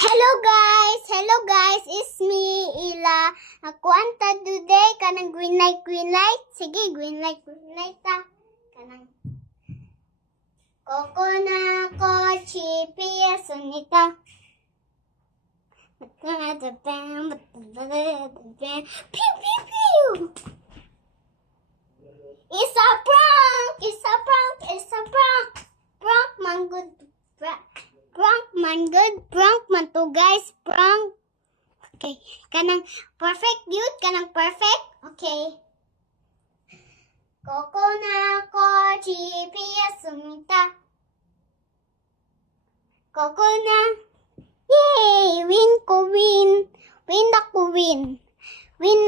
Hello guys, it's me, Ila. Ako anta today, kanang green light. Sige, green light ta. Kanang koko na ko, chipi, sunita. Pew, pew, pew. It's a prank. Prank man good. Prank man to guys. Prank. Okay. Kanang perfect dude. Perfect. Okay. Koko na ko, chipi, sunita. Koko na. Yay! Win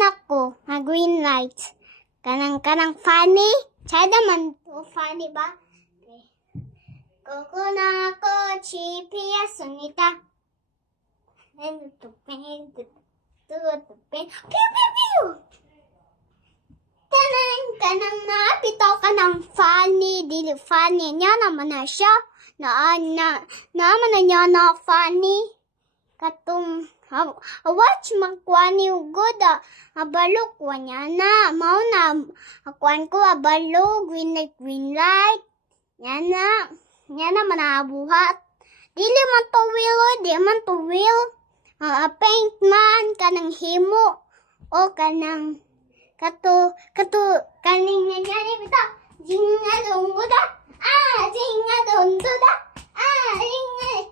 ako. Green light. Kanang funny. Chada man to funny ba? Okay. Koko na ko, chipi, sunita. Pew! Kanang napitaw ka ng funny. Dili funny niya naman na siya. Naman na niya na funny. Katong watch magkuani good abalok wa niya na mao na akuan ko abalo green light niya na manabuhat dili man to wheel paint man kanang himo o kanang kato kaning niya ni bita jinga donggoda jinga dondoda jinga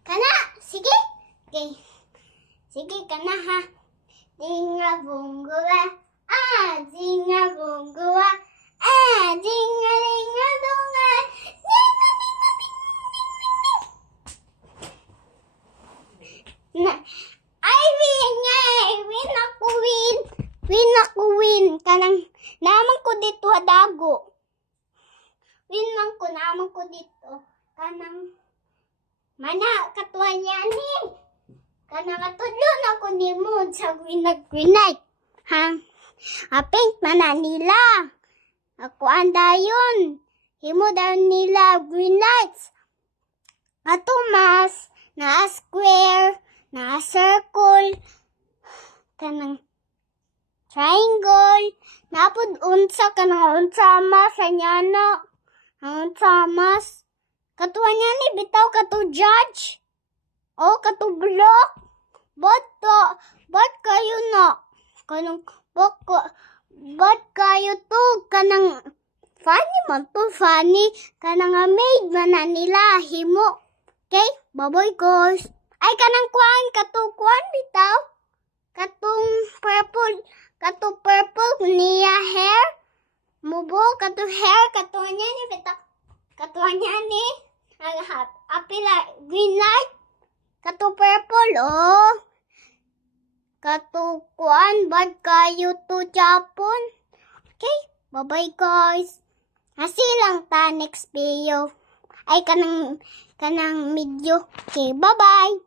kana sige okay. Sige ka na ha. Jinga bungawa. Jinga bungawa. Jinga dunga. Win ako. Kanang naman ko dito dago. Naman ko dito. Kanang mana katuwa niya ni. Kanang atudlon ako ni mo sa green light. Ha? Paint man na nila. Ako anda yun. Himo daw nila green lights. Ato mas na square, na circle, kanang triangle, napod unsa mas anyana. Unsa mas. Katuwa niya ni bitaw kato judge. O kato block. Ba't kayo na? Kanang ba't kayo to? Kanang funny man to, funny. Kanang made man na nila, himo. Okay? Bye-bye guys. Ay, kanang kuan bitaw. Katong purple niya hair. Mubo, kato hair, katuwa niya ni bitaw. Katuwa niya ni. Apila, green light. Kato purple, oh. Kato kuan, bad kayo to Japon. Okay, bye-bye guys. Asi lang ta next video. Ay, kanang medyo. Okay, bye-bye.